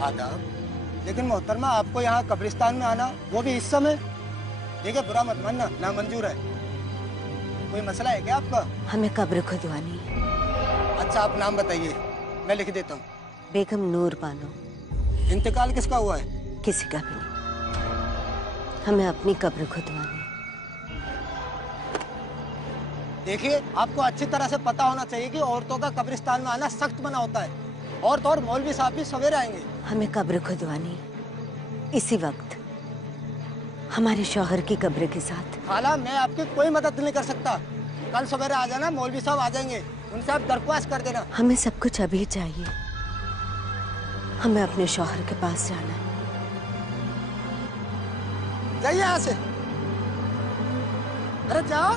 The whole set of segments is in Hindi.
आदाब। लेकिन मोहतरमा, आपको यहाँ कब्रिस्तान में आना, वो भी इस समय? देखिए, बुरा मत मानना, नामंजूर है। कोई मसला है क्या आपका? हमें कब्र खुदवानी है। अच्छा, आप नाम बताइए, मैं लिख देता हूँ। बेगम नूर बानो। इंतकाल किसका हुआ है? किसी का भी नहीं। हमें अपनी कब्र खुदवानी। देखिए, आपको अच्छी तरह से पता होना चाहिए कि औरतों का कब्रिस्तान में आना सख्त मना होता है। औरत और मौलवी साहब भी सवेरे आएंगे। हमें कब्र खुदवानी इसी वक्त, हमारे शौहर की कब्र के साथ। खाला, मैं आपकी कोई मदद नहीं कर सकता। कल सवेरे आ जाना, मौलवी साहब आ जाएंगे, उनसे आप दरख्वास्त कर देना। हमें सब कुछ अभी चाहिए। हमें अपने शौहर के पास जाना है। जाइए यहाँ से। अरे जाओ।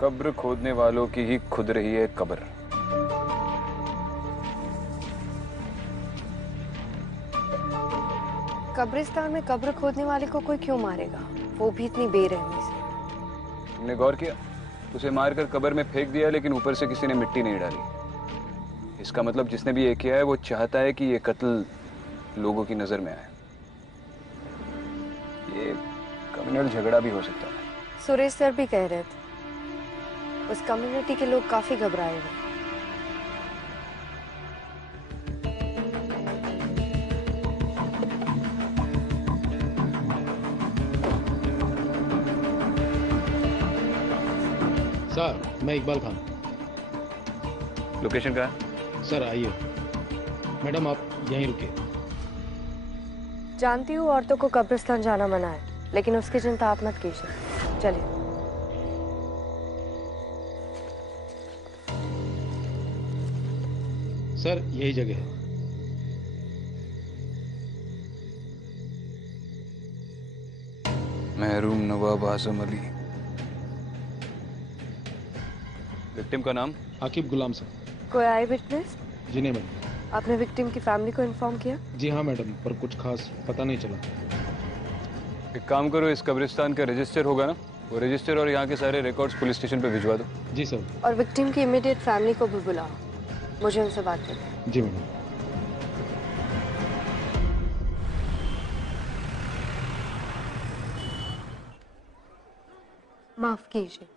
कब्र खोदने वालों की ही खुद रही है कब्र। कब्रिस्तान में कब्र खोदने वाले को कोई क्यों मारेगा, वो भी इतनी बेरहमी से। तुमने गौर किया? उसे मारकर कब्र में फेंक दिया, लेकिन ऊपर से किसी ने मिट्टी नहीं डाली। इसका मतलब जिसने भी ये किया है वो चाहता है कि ये कत्ल लोगों की नजर में आए। ये कम्युनल झगड़ा भी हो सकता है। सुरेश सर भी कह रहे थे उस कम्युनिटी के लोग काफी घबराए हुए। सर, मैं इकबाल खान। लोकेशन कहाँ है? सर आइए। मैडम आप यहीं रुकिए। जानती हूँ औरतों को कब्रिस्तान जाना मना है, लेकिन उसकी चिंता आप मत कीजिए। चलिए। सर यही जगह है। महरूम नवाब आजम अली। विक्टिम का नाम? आकिब गुलाम सर। कोई आई विटनेस? जी नहीं मैडम। आपने विक्टिम की फैमिली को इन्फॉर्म किया? जी हाँ मैडम, पर कुछ खास पता नहीं चला। एक काम करो, इस कब्रिस्तान का रजिस्टर होगा ना, वो रजिस्टर और यहाँ के सारे रिकॉर्ड्स पुलिस स्टेशन पे भिजवा दो। जी सर। और विक्टिम की इमीडिएट फैमिली को भी बुलाओ, मुझे उनसे बात करनी है। जी मैडम। माफ कीजिए,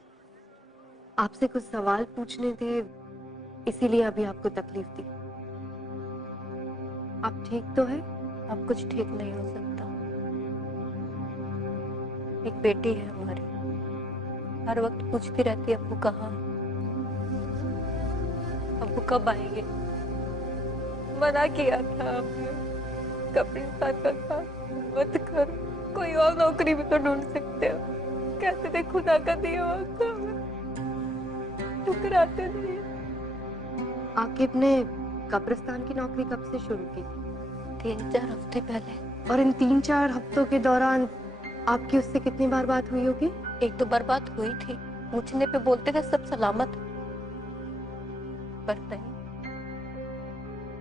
आपसे कुछ सवाल पूछने थे, इसीलिए अभी आपको तकलीफ दी। आप ठीक तो है? अब कुछ ठीक नहीं हो सकता। एक बेटी है हमारी, हर वक्त पूछती रहती है अब्बू कहाँ है, अब्बू कब आएंगे। मना किया था आपने, कब्रिस्तान का काम मत करो, कोई और नौकरी भी तो ढूंढ सकते हो। कहते थे खुदा का दिया हुआ, ठुकराते नहीं। आकिब ने कब्रिस्तान की नौकरी कब से शुरू की थी? 3-4 हफ्ते पहले। और इन 3-4 हफ्तों के दौरान आपकी उससे कितनी बार बात हुई होगी? 1-2 बार बात हुई थी। पूछने पे बोलते थे सब सलामत है। पर नहीं,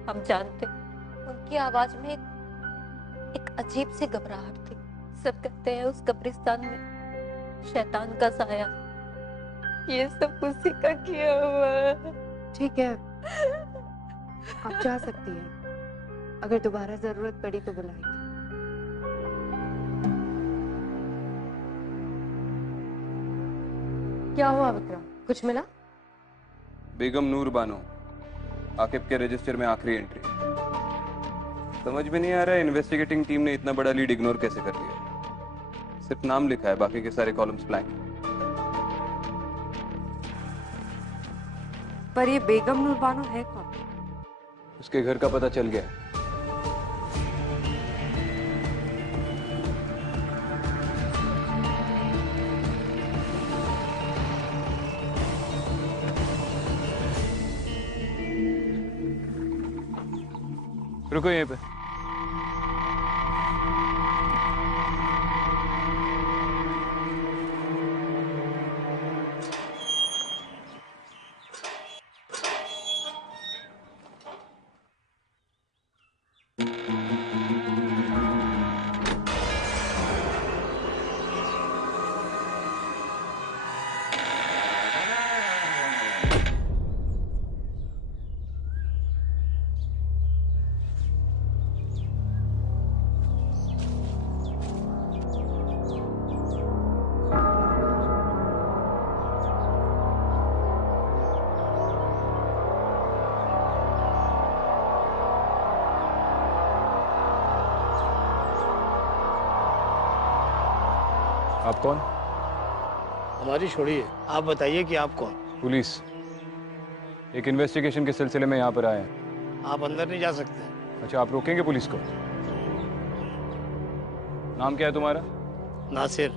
हम जानते उनकी आवाज में एक अजीब सी घबराहट थी। सब कहते हैं उस कब्रिस्तान में शैतान का साया। ये सब उसी का किया हुआ है। ठीक है, आप जा सकती हैं। अगर दोबारा जरूरत पड़ी तो बुलाएंगे। क्या हुआ विक्रम, कुछ मिला? बेगम नूर बानो, आकिब के रजिस्टर में आखिरी एंट्री। समझ में नहीं आ रहा है इन्वेस्टिगेटिंग टीम ने इतना बड़ा लीड इग्नोर कैसे कर लिया। सिर्फ नाम लिखा है, बाकी के सारे कॉलम्स ब्लैंक। पर ये बेगम नूर बानो है कौन? उसके घर का पता चल गया है। रुको यहीं पे। आप कौन? हमारी छोड़िए, आप बताइए कि आप कौन? पुलिस। एक इन्वेस्टिगेशन के सिलसिले में यहाँ पर आए हैं। आप अंदर नहीं जा सकते। अच्छा, आप रोकेंगे पुलिस को? नाम क्या है तुम्हारा? नासिर।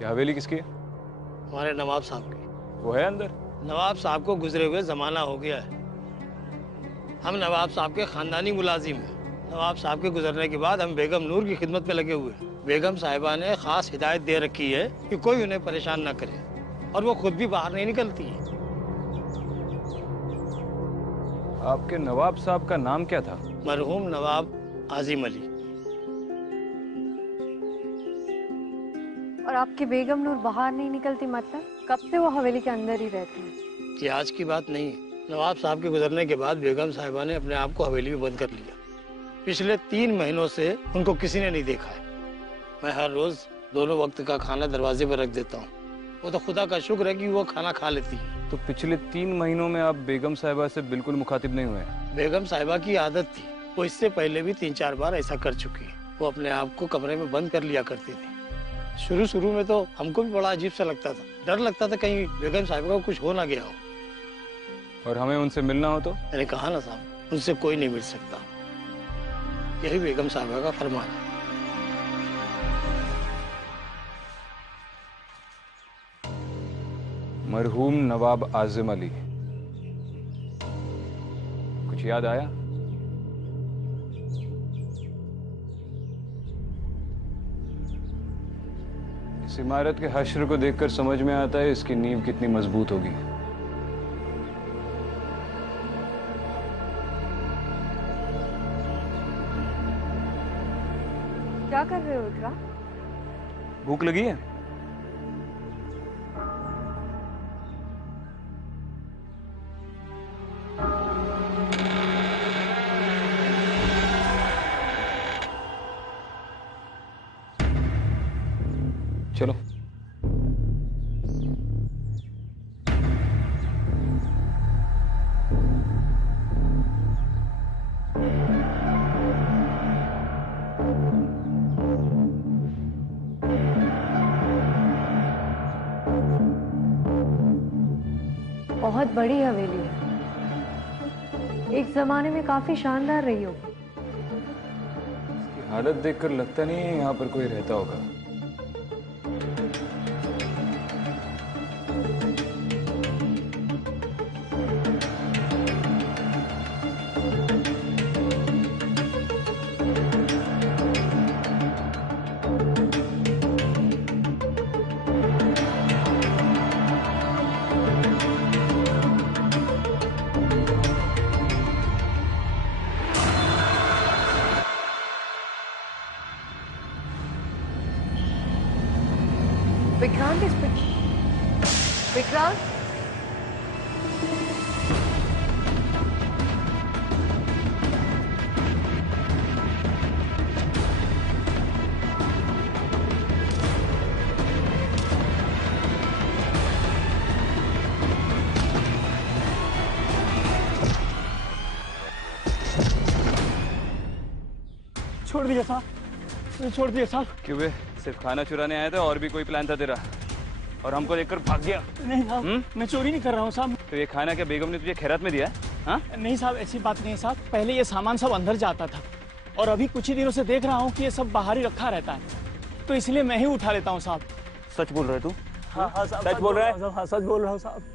ये हवेली किसकी है? हमारे नवाब साहब की। वो है अंदर? नवाब साहब को गुजरे हुए जमाना हो गया है। हम नवाब साहब के खानदानी मुलाजिम हैं। नवाब साहब के गुजरने के बाद हम बेगम नूर की खिदमत में लगे हुए हैं। बेगम साहिबा ने खास हिदायत दे रखी है कि कोई उन्हें परेशान ना करे, और वो खुद भी बाहर नहीं निकलती है। आपके नवाब साहब का नाम क्या था? मरहूम नवाब आजिम अली। और आपकी बेगम नूर बाहर नहीं निकलती, मतलब कब से वो हवेली के अंदर ही रहती है? ये आज की बात नहीं है। नवाब साहब के गुजरने के बाद बेगम साहिबा ने अपने आप को हवेली में बंद कर लिया। पिछले 3 महीनों से उनको किसी ने नहीं देखा है। मैं हर रोज दोनों वक्त का खाना दरवाजे पर रख देता हूँ। वो तो खुदा का शुक्र है कि वो खाना खा लेती है। तो पिछले 3 महीनों में आप बेगम साहिबा से बिल्कुल मुखातिब नहीं हुए? बेगम साहिबा की आदत थी, वो इससे पहले भी 3-4 बार ऐसा कर चुकी है। वो अपने आप को कमरे में बंद कर लिया करती थी। शुरू में तो हमको भी बड़ा अजीब सा लगता था। डर लगता था कहीं बेगम साहिबा को कुछ हो ना गया हो। और हमें उनसे मिलना हो तो? मैंने कहा ना साहब, उनसे कोई नहीं मिल सकता। यही बेगम साहिबा का फरमान है। मरहूम नवाब आजिम अली, कुछ याद आया? इस इमारत के हश्र को देखकर समझ में आता है इसकी नींव कितनी मजबूत होगी। क्या कर रहे हो इकरा? भूख लगी है? चलो। बहुत बड़ी हवेली है, एक जमाने में काफी शानदार रही होगी। इसकी हालत देखकर लगता नहीं है यहाँ पर कोई रहता होगा। विक्रांत इस विक्रांत छोड़ दिया साहब, छोड़ दिया साहब। क्यों बे, सिर्फ खाना चुराने आया था और भी कोई प्लान था तेरा? और हमको देखकर भाग गया? नहीं साहब, मैं चोरी नहीं कर रहा हूँ साहब। तो ये खाना क्या बेगम ने तुझे खैरात में दिया? हाँ? नहीं साहब, ऐसी बात नहीं है साहब। पहले ये सामान सब अंदर जाता था और अभी कुछ ही दिनों से देख रहा हूँ कि ये सब बाहर ही रखा रहता है, तो इसलिए मैं ही उठा लेता हूँ साहब। सच बोल रहे तू? हाँ हाँ साहब, सच बोल रहा है? हाँ सच बोल रहा हूँ साहब।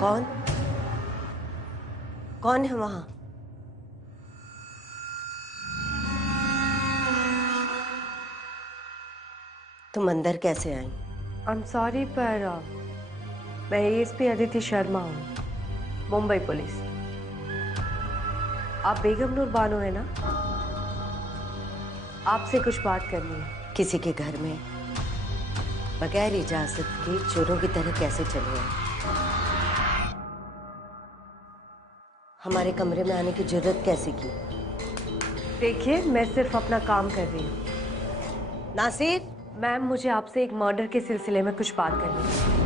कौन कौन है वहां? तुम अंदर कैसे आई? आई एम सॉरी पर मैं एएसपी अदिति शर्मा हूँ, मुंबई पुलिस। आप बेगम नूर बानो है ना? आपसे कुछ बात करनी है। किसी के घर में बगैर इजाजत के चोरों की तरह कैसे चले आए? हमारे कमरे में आने की जरूरत कैसे की? देखिए, मैं सिर्फ अपना काम कर रही हूँ। नासिर, मैम, मुझे आपसे एक मर्डर के सिलसिले में कुछ बात करनी है।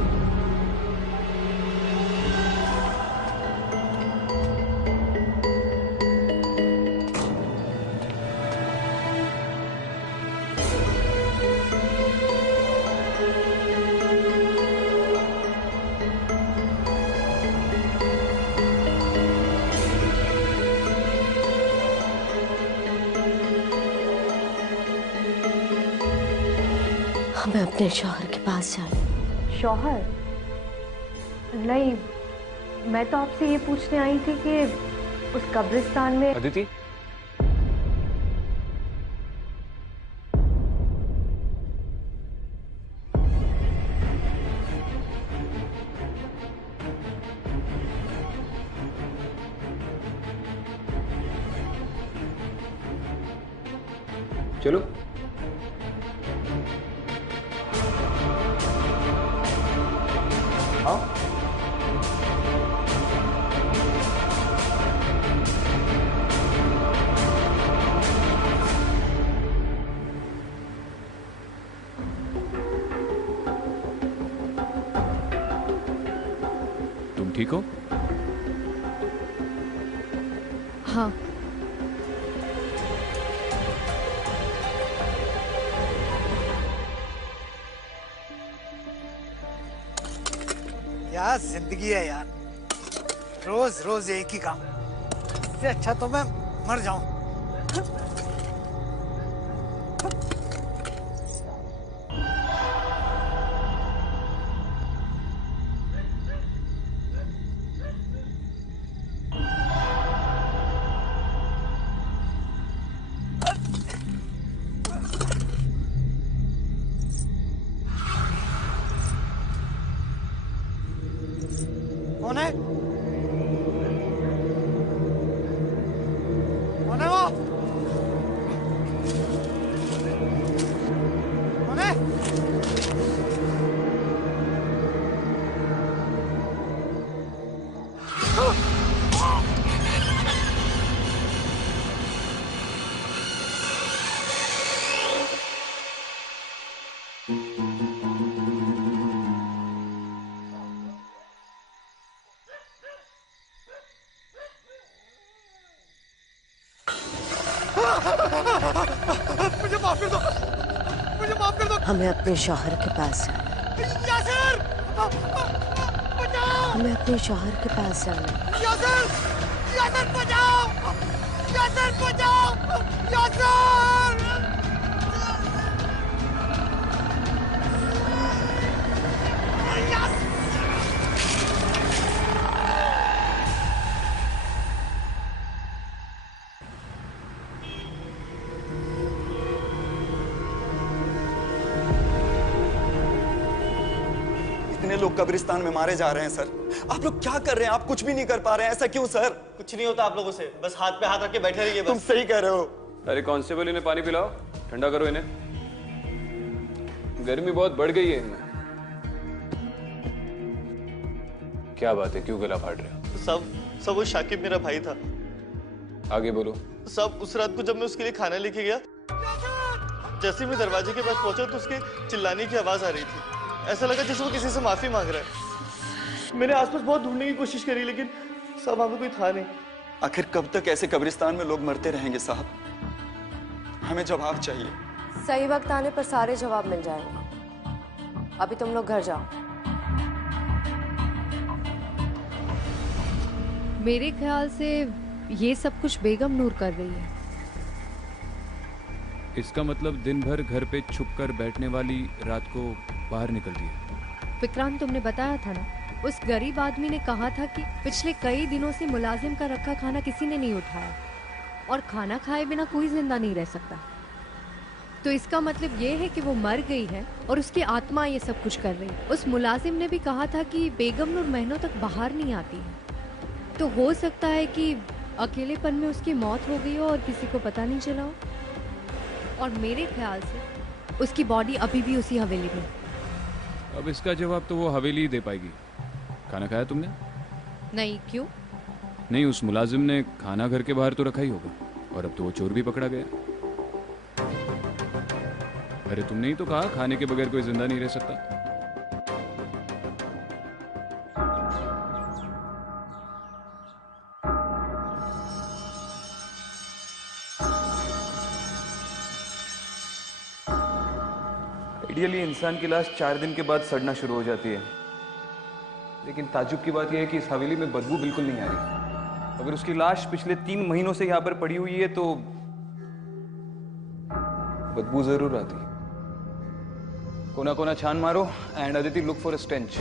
हमें अपने शौहर के पास जाना। शौहर? नहीं, मैं तो आपसे ये पूछने आई थी कि उस कब्रिस्तान में अदिति, चलो। आओ। तुम ठीक हो? हाँ। क्या जिंदगी है यार, रोज रोज एक ही काम। इससे अच्छा तो मैं मर जाऊं। कौन है? कौन है वो? मुझे माफ कर दो, मुझे माफ कर दो। हमें अपने शौहर के पास जाना। यासिर, बचाओ। हमें अपने शौहर के पास जाना। यासिर, यासिर बचाओ, यासिर बचाओ, यासिर। इतने लोग कब्रिस्तान में मारे जा रहे हैं सर, आप लोग क्या कर रहे हैं? आप कुछ भी नहीं कर पा रहे हैं, ऐसा क्यों सर? कुछ नहीं होता आप लोगों से, बस हाथ पे हाथ रख के बैठे रहिए। तुम सही कह रहे हो। अरे कांस्टेबल, इन्हें पानी पिलाओ, ठंडा करो इन्हें, गर्मी बहुत बढ़ गई है इनमें। क्या बात है, क्यों गला फाड़ रहे हो? सब वो शाकिब मेरा भाई था। आगे बोलो। सब उस रात को जब मैं उसके लिए खाना लेके गया, जैसे मैं दरवाजे के पास पहुंचा तो उसके चिल्लाने की आवाज आ रही थी। ऐसा लगा जैसे वो किसी से माफी मांग रहा है। मैंने आसपास बहुत ढूंढने की कोशिश करी लेकिन सब वहां पे कोई था नहीं। आखिर कब तक ऐसे कब्रिस्तान में लोग मरते रहेंगे साहब? हमें जवाब चाहिए। सही वक्त आने पर सारे जवाब मिल जाएंगे। अभी तुम लोग घर जाओ। मेरे ख्याल से ये सब कुछ बेगम नूर कर रही है। इसका मतलब दिन भर घर पे छुप कर बैठने वाली रात को बाहर निकलती है। विक्रांत, तुमने बताया था ना, उस गरीब आदमी ने कहा था कि पिछले कई दिनों से मुलाजिम का रखा खाना किसी ने नहीं उठाया और खाना खाए बिना कोई जिंदा नहीं रह सकता। तो इसका मतलब ये है कि वो मर गई है और उसकी आत्मा ये सब कुछ कर रही है। उस मुलाजिम ने भी कहा था कि बेगम नूर महीनों तक बाहर नहीं आती है, तो हो सकता है कि अकेलेपन में उसकी मौत हो गई हो और किसी को पता नहीं चला हो। और मेरे ख्याल से उसकी बॉडी अभी भी उसी हवेली में। अब इसका जवाब तो वो हवेली ही दे पाएगी। खाना खाया तुमने? नहीं, क्यों? नहीं, उस मुलाजिम ने खाना घर के बाहर तो रखा ही होगा, और अब तो वो चोर भी पकड़ा गया। अरे तुमने ही तो कहा खाने के बगैर कोई जिंदा नहीं रह सकता। आइडियली इंसान की लाश 4 दिन के बाद सड़ना शुरू हो जाती है, लेकिन ताजुब की बात यह है कि इस हवेली में बदबू बिल्कुल नहीं आ रही। अगर उसकी लाश पिछले 3 महीनों से यहां पर पड़ी हुई है तो बदबू जरूर आती। कोना कोना छान मारो and Aditi look for a stench.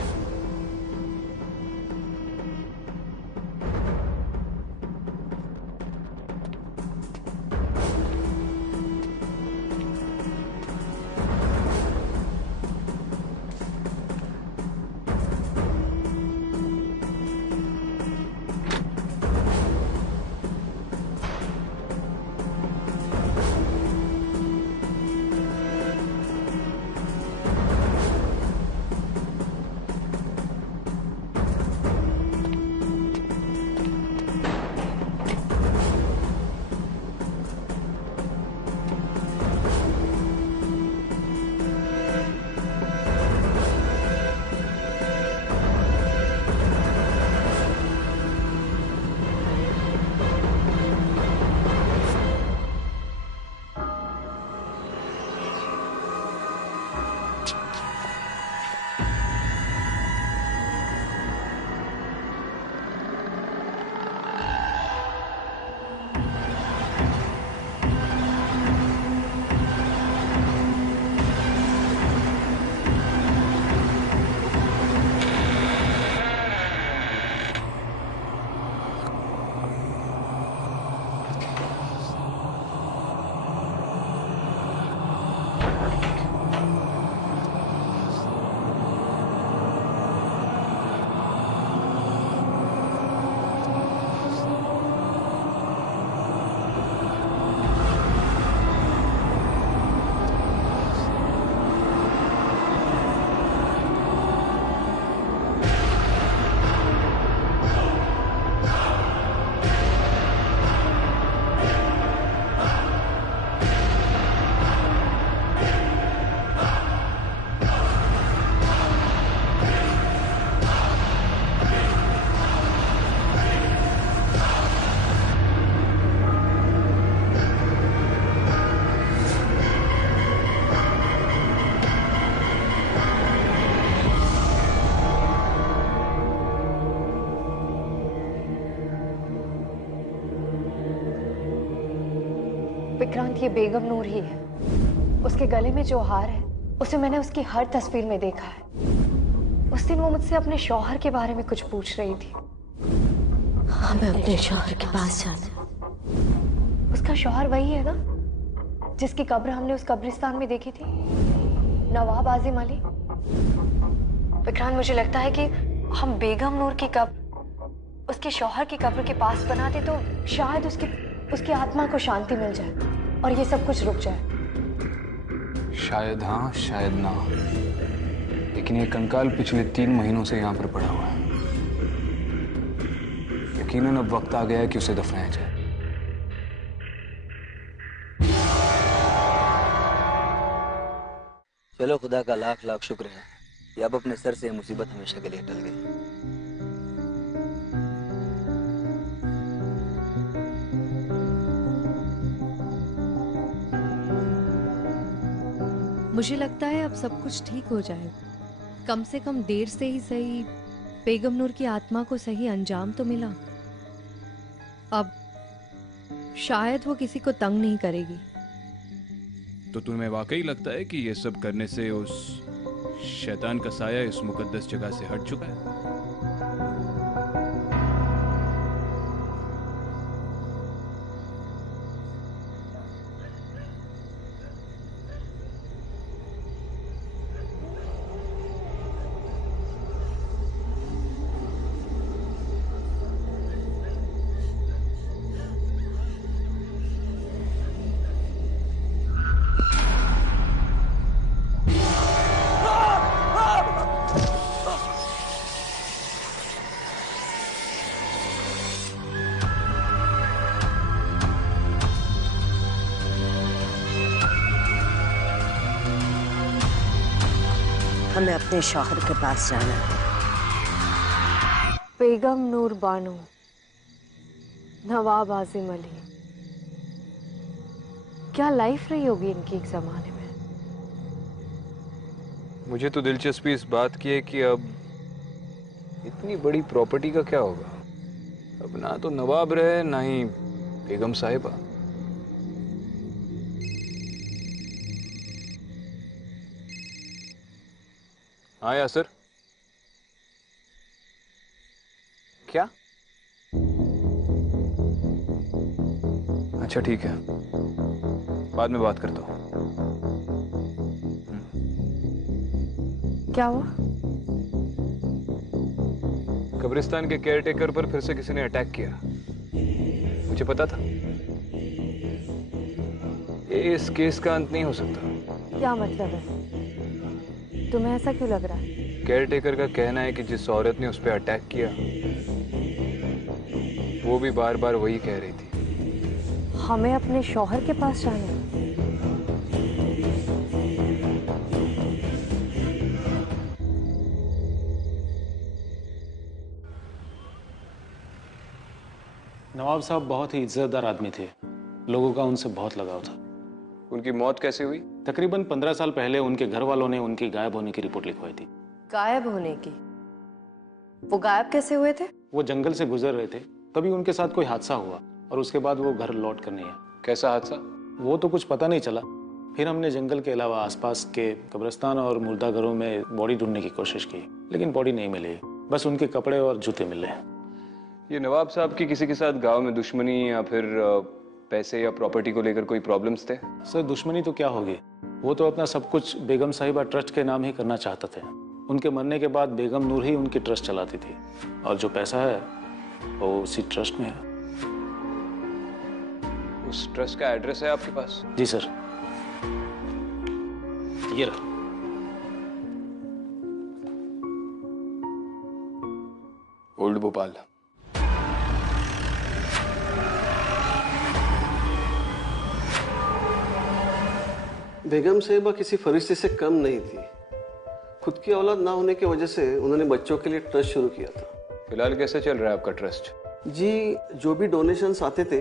Vikrant, ये बेगम नूर ही है। उसके गले में जो हार है उसे मैंने उसकी हर तस्वीर में देखा है। उस दिन वो मुझसे अपने शौहर के बारे में कुछ पूछ रही थी। हमें अपने शौहर के पास जाना। उसका शौहर वही है ना जिसकी कब्र हमने उस कब्रिस्तान में देखी थी, नवाब आजिम अली। विक्रांत, मुझे लगता है कि हम बेगम नूर की कब्र उसके शौहर की कब्र के पास बनाते तो शायद उसकी आत्मा को शांति मिल जाए और ये सब कुछ रुक जाए। शायद हाँ, शायद ना, लेकिन ये कंकाल पिछले 3 महीनों से यहाँ पर पड़ा हुआ है। यकीनन अब वक्त आ गया है कि उसे दफनाया जाए। चलो, खुदा का लाख लाख शुक्र है कि अब अपने सर से ये मुसीबत हमेशा के लिए टल गई। मुझे लगता है अब सब कुछ ठीक हो जाएगा। कम से कम देर से ही सही बेगम नूर की आत्मा को सही अंजाम तो मिला। अब शायद वो किसी को तंग नहीं करेगी। तो तुम्हें वाकई लगता है कि ये सब करने से उस शैतान का साया इस मुकद्दस जगह से हट चुका है? हमें अपने शौहर के पास जाना है। बेगम नूर बानो, नवाब आजिम अली, क्या लाइफ रही होगी इनकी एक जमाने में। मुझे तो दिलचस्पी इस बात की है कि अब इतनी बड़ी प्रॉपर्टी का क्या होगा। अब ना तो नवाब रहे ना ही बेगम साहिबा। हाँ यासर, क्या? अच्छा ठीक है, बाद में बात करता हूँ। क्या हुआ? कब्रिस्तान के केयरटेकर पर फिर से किसी ने अटैक किया। मुझे पता था ये इस केस का अंत नहीं हो सकता। क्या मतलब है? तुम्हें ऐसा क्यों लग रहा है? केयरटेकर का कहना है कि जिस औरत ने उस पर अटैक किया वो भी बार बार वही कह रही थी। हमें अपने शौहर के पास जाना है। नवाब साहब बहुत ही इज्जतदार आदमी थे। लोगों का उनसे बहुत लगाव था। उनकी मौत कैसे हुई? तकरीबन 15 साल पहले उनके घर वालों ने उनकी गायब होने की रिपोर्ट लिखवाई थी। गायब होने की? वो गायब कैसे हुए थे? वो जंगल से गुजर रहे थे, तभी उनके साथ कोई हादसा हुआ और उसके बाद वो घर लौट कर नहीं आए। कैसा हादसा? वो तो कुछ पता नहीं चला। फिर हमने जंगल के अलावा आसपास के कब्रिस्तान और मुर्दाघरों में बॉडी ढूंढने की कोशिश की, लेकिन बॉडी नहीं मिली। बस उनके कपड़े और जूते मिले। ये नवाब साहब की किसी के साथ गांव में दुश्मनी या फिर पैसे या प्रॉपर्टी को लेकर कोई प्रॉब्लम्स थे? सर, दुश्मनी तो क्या होगी, वो तो अपना सब कुछ बेगम साहिबा ट्रस्ट के नाम ही करना चाहते थे। उनके मरने के बाद बेगम नूर ही उनकी ट्रस्ट चलाती थी और जो पैसा है वो उसी ट्रस्ट में है। उस ट्रस्ट का एड्रेस है आपके पास? जी सर, ये रहा। ओल्ड भोपाल। बेगम साहिबा किसी फरिश्ते से कम नहीं थी। खुद की औलाद ना होने की वजह से उन्होंने बच्चों के लिए ट्रस्ट शुरू किया था। फिलहाल कैसे चल रहा है आपका ट्रस्ट? जी, जो भी डोनेशंस आते थे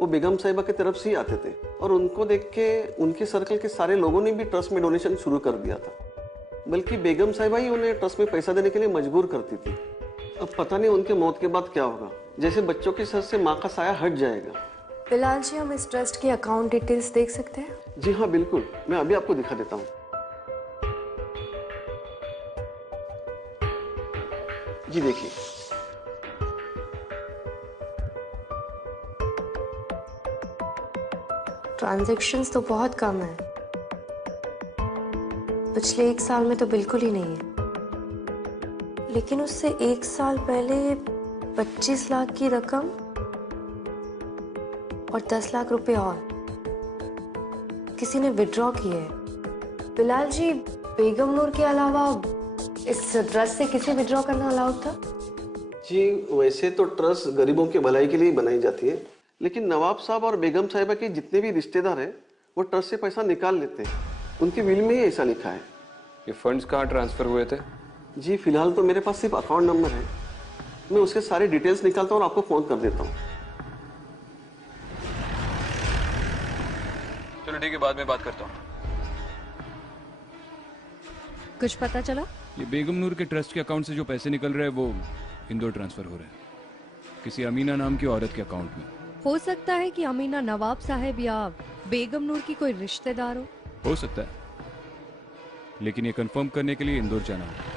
वो बेगम साहिबा की तरफ से ही आते थे और उनको देख के उनके सर्कल के सारे लोगों ने भी ट्रस्ट में डोनेशन शुरू कर दिया था। बल्कि बेगम साहिबा ही उन्हें ट्रस्ट में पैसा देने के लिए मजबूर करती थी। अब पता नहीं उनके मौत के बाद क्या होगा। जैसे बच्चों के सर से माँ का साया हट जाएगा बिलाल जी, हम इस ट्रस्ट की अकाउंट डिटेल्स देख सकते हैं? जी हाँ बिल्कुल, मैं अभी आपको दिखा देता हूँ। जी देखिए, ट्रांजैक्शंस तो बहुत कम है, पिछले 1 साल में तो बिल्कुल ही नहीं है। लेकिन उससे 1 साल पहले 25 लाख की रकम और 10 लाख रुपए और किसी ने विड्रॉ किए हैं। बिलाल जी, बेगम नूर के अलावा इस ट्रस्ट से किसे विड्रॉ करना अलाउड था? जी वैसे तो ट्रस्ट गरीबों की भलाई के लिए बनाई जाती है, लेकिन नवाब साहब और बेगम साहिबा के जितने भी रिश्तेदार हैं वो ट्रस्ट से पैसा निकाल लेते हैं। उनके विल में ही ऐसा लिखा है। ये फंड्स कहाँ ट्रांसफर हुए थे? जी फिलहाल तो मेरे पास सिर्फ अकाउंट नंबर है, मैं उसके सारे डिटेल्स निकालता हूँ और आपको फोन कर देता हूँ। चलो ठीक है, बाद में बात करता हूँ। कुछ पता चला? ये बेगम नूर के ट्रस्ट के अकाउंट से जो पैसे निकल रहे हैं वो इंदौर ट्रांसफर हो रहे हैं, किसी अमीना नाम की औरत के अकाउंट में। हो सकता है कि अमीना नवाब साहब या बेगम नूर की कोई रिश्तेदार हो सकता है, लेकिन ये कंफर्म करने के लिए इंदौर जाना होगा।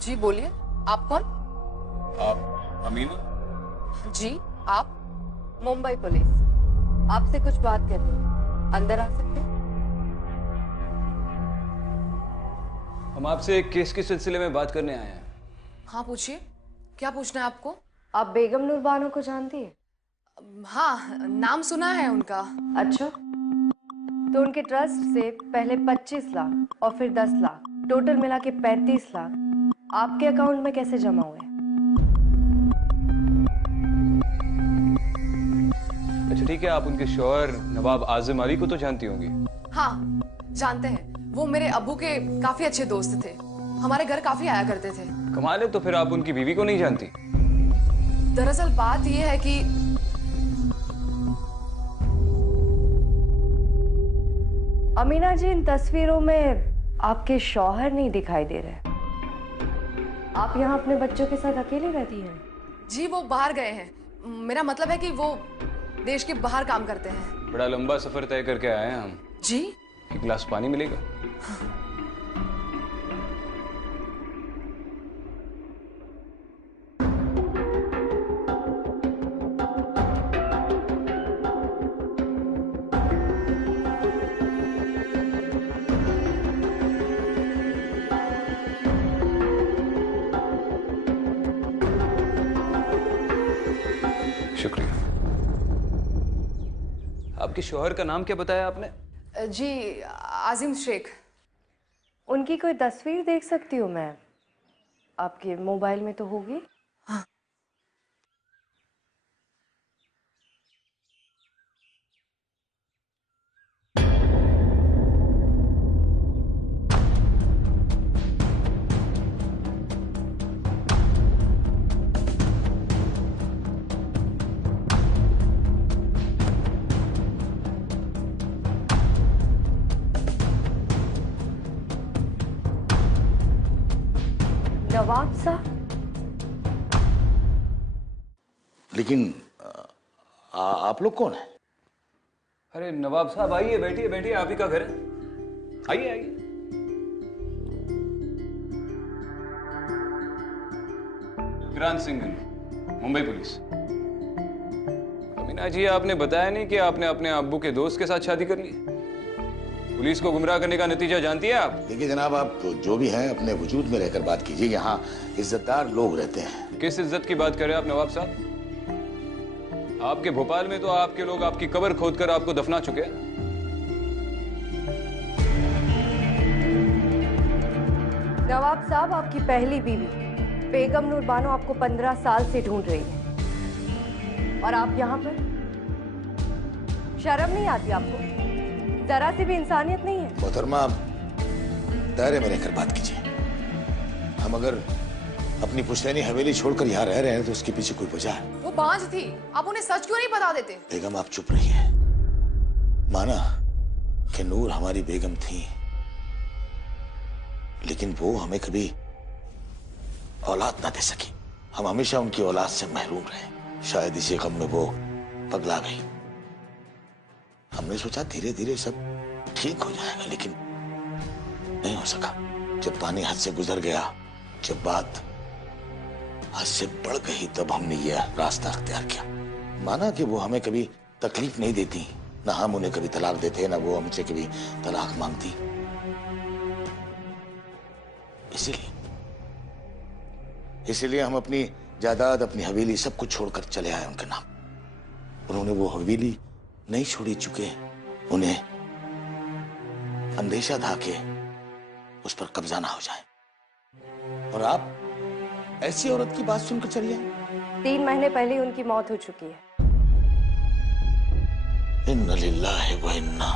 जी बोलिए, आप कौन? आप अमीना? जी आप? मुंबई पुलिस, आपसे कुछ बात करनी है, अंदर आ सकते हैं? हम आपसे एक केस के सिलसिले में बात करने आए हैं। हाँ पूछिए, क्या पूछना है आपको? आप बेगम नूर बानो को जानती है? हाँ, नाम सुना है उनका। अच्छा, तो उनके ट्रस्ट से पहले 25 लाख और फिर 10 लाख, टोटल मिला के 35 लाख आपके अकाउंट में कैसे जमा हुए? अच्छा ठीक है, आप उनके शौहर नवाब आजम अली को तो जानती होंगी? हाँ जानते हैं, वो मेरे अब्बू के काफी अच्छे दोस्त थे, हमारे घर काफी आया करते थे। कमाल है, तो फिर आप उनकी बीवी को नहीं जानती? दरअसल बात यह है कि अमीना जी, इन तस्वीरों में आपके शौहर नहीं दिखाई दे रहे। आप यहाँ अपने बच्चों के साथ अकेले रहती हैं? जी वो बाहर गए हैं, मेरा मतलब है कि वो देश के बाहर काम करते हैं। बड़ा लंबा सफर तय करके आए हैं हम। जी? एक गिलास पानी मिलेगा? शुक्रिया। आपके शौहर का नाम क्या बताया आपने? जी आजिम शेख। उनकी कोई तस्वीर देख सकती हूँ मैं? आपके मोबाइल में तो होगी। हाँ। नवाब साहब? लेकिन आप लोग कौन हैं? अरे नवाब साहब आइए, बैठिए बैठिए, आप ही का घर है, आइए आइए। किरण सिंह, मुंबई पुलिस। अमीना जी, आपने बताया नहीं कि आपने अपने अब्बू के दोस्त के साथ शादी कर ली? पुलिस को गुमराह करने का नतीजा जानती है आप? देखिए जनाब, आप जो भी हैं अपने वजूद में रहकर बात कीजिए, यहाँ इज्जतदार लोग रहते हैं। किस इज्जत की बात कर रहे हैं आप नवाब साहब? आपके भोपाल में तो आपके लोग आपकी कब्र खोदकर आपको दफना चुके हैं। नवाब साहब, आपकी पहली बीवी बेगम नूर बानो आपको 15 साल से ढूंढ रही है और आप यहाँ पर? शर्म नहीं आती आपको? जरा सी भी इंसानियत नहीं है? मोहतरमा, दायरे में रहकर बात कीजिए। हम अगर अपनी पुश्तैनी हवेली छोड़कर यहाँ रह रहे हैं तो उसके पीछे कोई वजह है। वो बांझ थी, आप उन्हें सच क्यों नहीं बता देते? बेगम आप चुप रहिए। माना कि नूर हमारी बेगम थी, लेकिन वो हमें कभी औलाद ना दे सकी। हम हमेशा उनकी औलाद से महरूम रहे। शायद इसी गम में वो पगला गई। हमने सोचा धीरे धीरे सब ठीक हो जाएगा, लेकिन नहीं हो सका। जब पानी हद से गुजर गया, जब बात हद से बढ़ गई, तब हमने यह रास्ता अख्तियार किया। माना कि वो हमें कभी तकलीफ नहीं देती, ना हम उन्हें कभी तलाक देते, ना वो हमसे कभी तलाक मांगती। इसीलिए हम अपनी जायदाद, अपनी हवेली सब कुछ छोड़कर चले आए उनके नाम। उन्होंने वो हवेली नहीं छोड़ी, चुके उन्हें अंदेशा था कि उस पर कब्जा ना हो जाए। और आप ऐसी औरत की बात सुनकर चली आए। 3 महीने पहले उनकी मौत हो चुकी है। इन्ना लिल्लाहि व इन्ना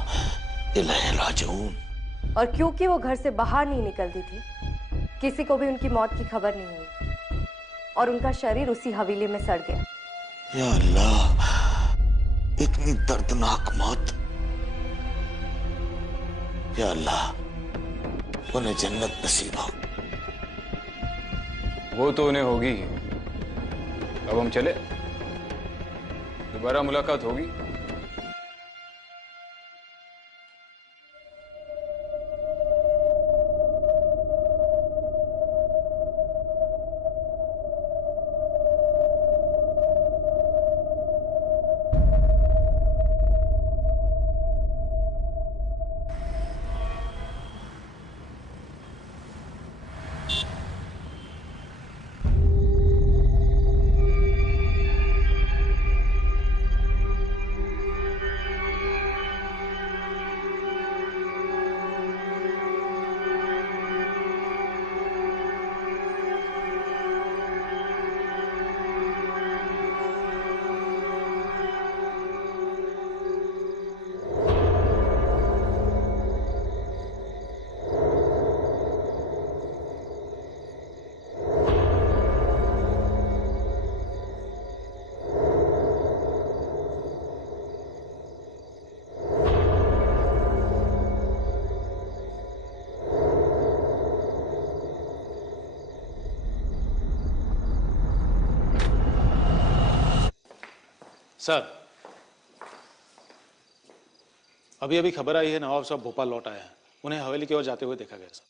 इलैहि राजिऊन। और क्योंकि वो घर से बाहर नहीं निकलती थी, किसी को भी उनकी मौत की खबर नहीं हुई और उनका शरीर उसी हवेली में सड़ गया। या अल्लाह, इतनी दर्दनाक मौत। या अल्लाह, उन्हें जन्नत नसीब हो। वो तो उन्हें होगी। अब हम चले, दोबारा मुलाकात होगी। सर, अभी खबर आई है नवाब साहब भोपाल लौट आए हैं। उन्हें हवेली की ओर जाते हुए देखा गया सर।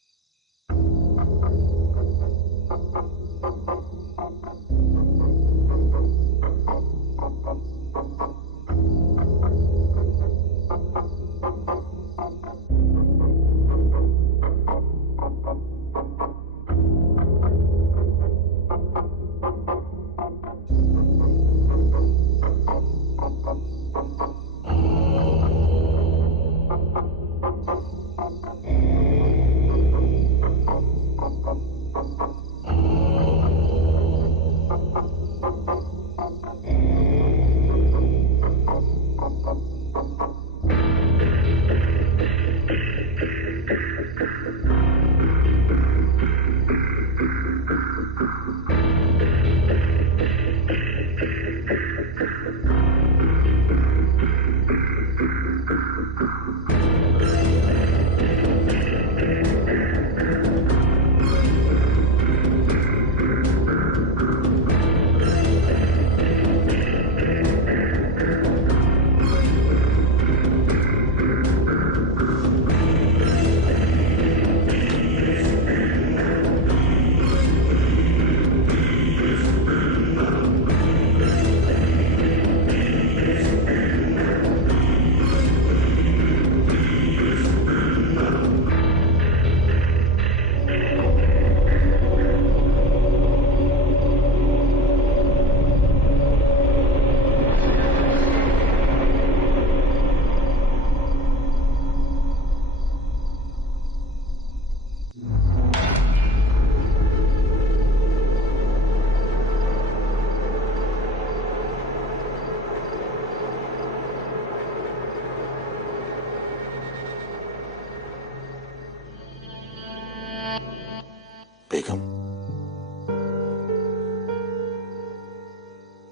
बेगम,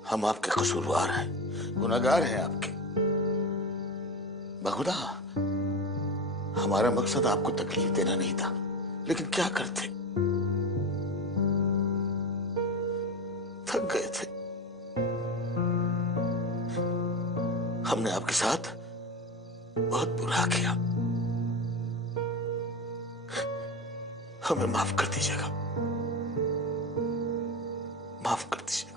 हम आपके कसूरवार हैं, गुनहगार हैं आपके। बखुदा, हमारा मकसद आपको तकलीफ देना नहीं था, लेकिन क्या करते, थक गए थे। हमने आपके साथ बहुत बुरा किया, हमें माफ कर दीजिएगा, माफ कर दीजिएगा।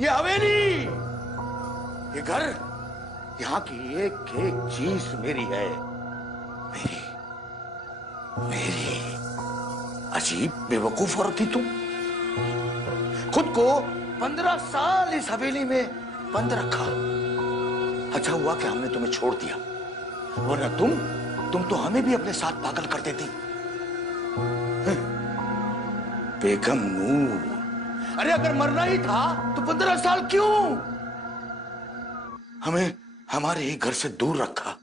ये हवेली, ये घर, यहाँ की एक एक चीज मेरी है। मेरी मेरी अजीब बेवकूफ औरत थी तुम। खुद को 15 साल इस हवेली में बंद रखा। अच्छा हुआ कि हमने तुम्हें छोड़ दिया, वरना तुम तो हमें भी अपने साथ पागल कर देती। बेगम नूर, अरे अगर मरना ही था तो 15 साल क्यों? हमें हमारे ही घर से दूर रखा।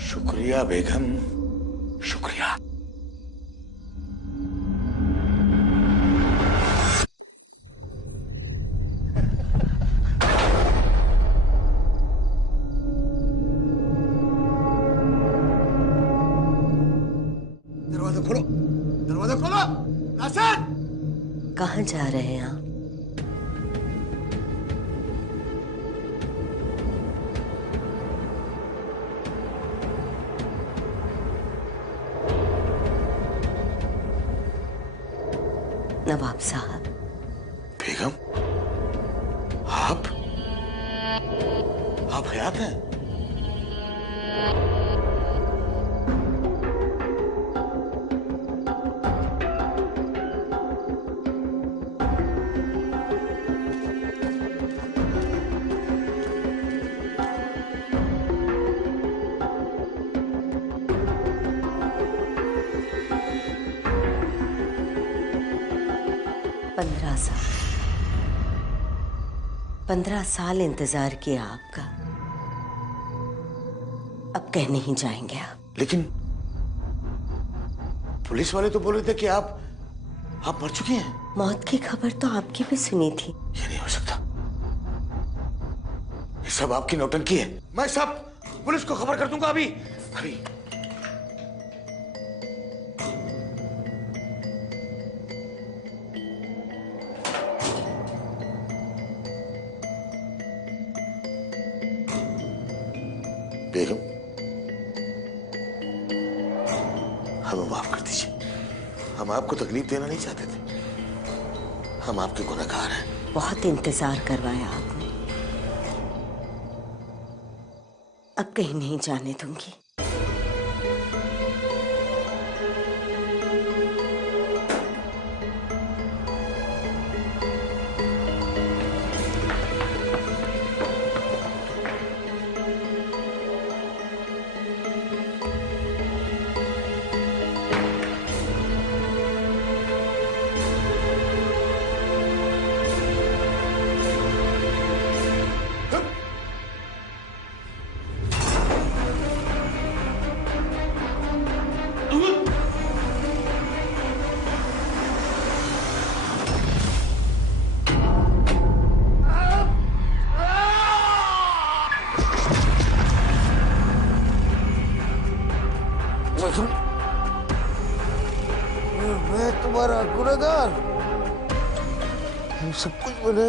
शुक्रिया बेगम, शुक्रिया। दरवाजा खोलो, दरवाजा खोलो। नासिर, कहाँ जा रहे हैं आप? नवाब साहब। बेगम, आप हयात हैं? साल 15 साल इंतजार किया आपका, अब कह नहीं जाएंगे आप। लेकिन पुलिस वाले तो बोल रहे थे कि आप मर चुकी हैं। मौत की खबर तो आपकी भी सुनी थी। ये नहीं हो सकता, ये सब आपकी नौटंकी है। मैं सब पुलिस को खबर कर दूंगा अभी अभी। बेगम, हमें माफ कर दीजिए, हम आपको तकलीफ देना नहीं चाहते थे। हम आपके गुनहगार हैं। बहुत इंतजार करवाया आपने, अब कहीं नहीं जाने दूंगी। मैं तुम्हारा गुनहगार, सब कुछ मैंने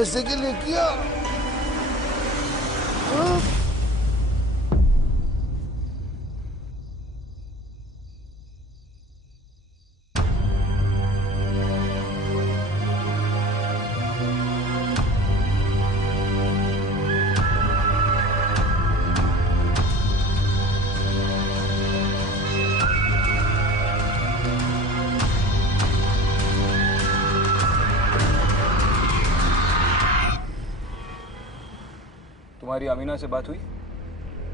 ऐसे के लिए किया। तुम्हारी अमीना से बात हुई?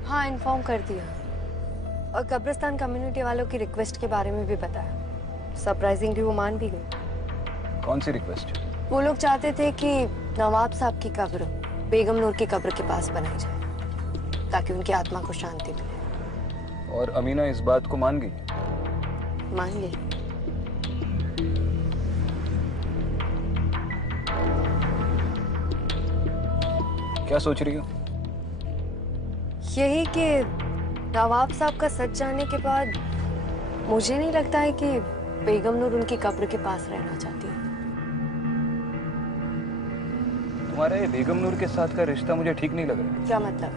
हाँ, इन्फॉर्म कर दिया और कब्रिस्तान कम्युनिटी वालों की रिक्वेस्ट के बारे में भी बताया। सरप्राइजिंगली वो मान भी गई। कौन सी रिक्वेस्ट? वो लोग चाहते थे कि नवाब साहब की कब्र बेगम नूर की कब्र के पास बनाई जाए ताकि उनकी आत्मा को शांति मिले। और अमीना इस बात को मान गई? मान गई। क्या सोच रही हो? यही कि नवाब साहब का सच जानने के बाद मुझे नहीं लगता है कि बेगम नूर उनकी कब्र के पास रहना चाहती है। तुम्हारा ये बेगम नूर के साथ का रिश्ता मुझे ठीक नहीं लग रहा। क्या मतलब है?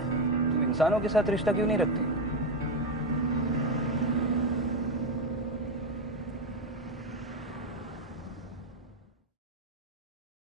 तुम इंसानों के साथ रिश्ता क्यों नहीं रखती?